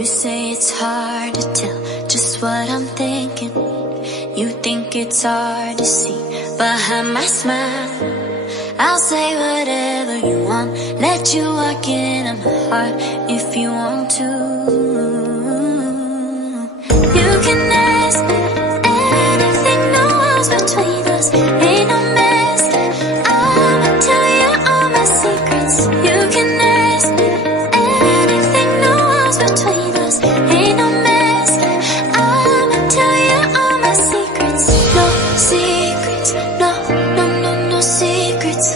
You say it's hard to tell just what I'm thinking. You think it's hard to see behind my smile. I'll say whatever you want, let you walk into my heart if you want to. You can ask me anything, no walls between us, ain't no mess. I'ma tell you all my secrets. You can ask me anything, no walls between us, ain't no mess. I'ma tell you all my secrets. No secrets, no, no, no, no secrets.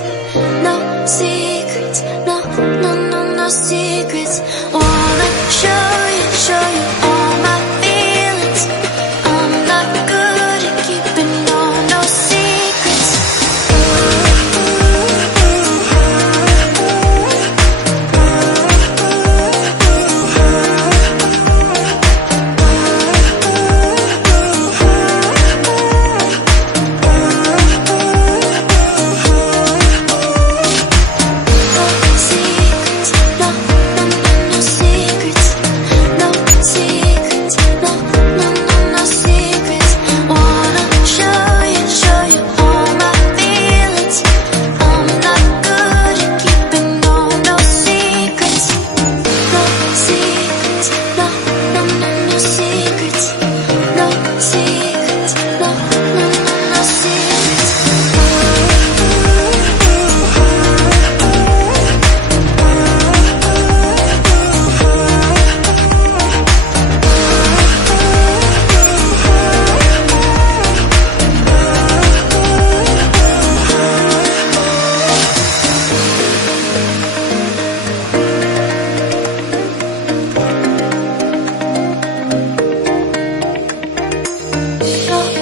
No secrets, no, no, no, no secrets. Wanna show you all my feelings. I'm not good at keeping no secrets.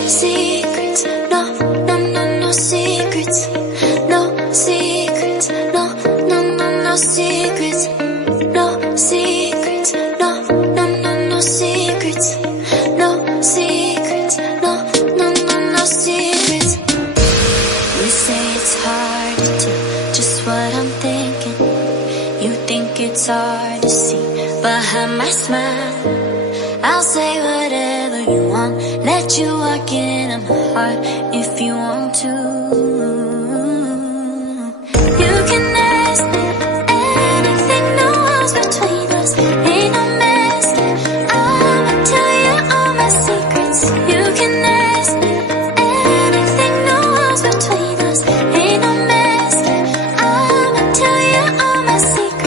Secrets, no, no, no, no secrets. No secrets, no, no, no, no secrets. No secrets, no, no, no, no secrets. No secrets, no, no, no, no secrets. You say it's hard to tell just what I'm thinking. You think it's hard to see behind my smile. I'll say whatever you want, let you walk into my heart if you want to. You can ask me anything, no walls between us, ain't no mess. I'ma tell you all my secrets. You can ask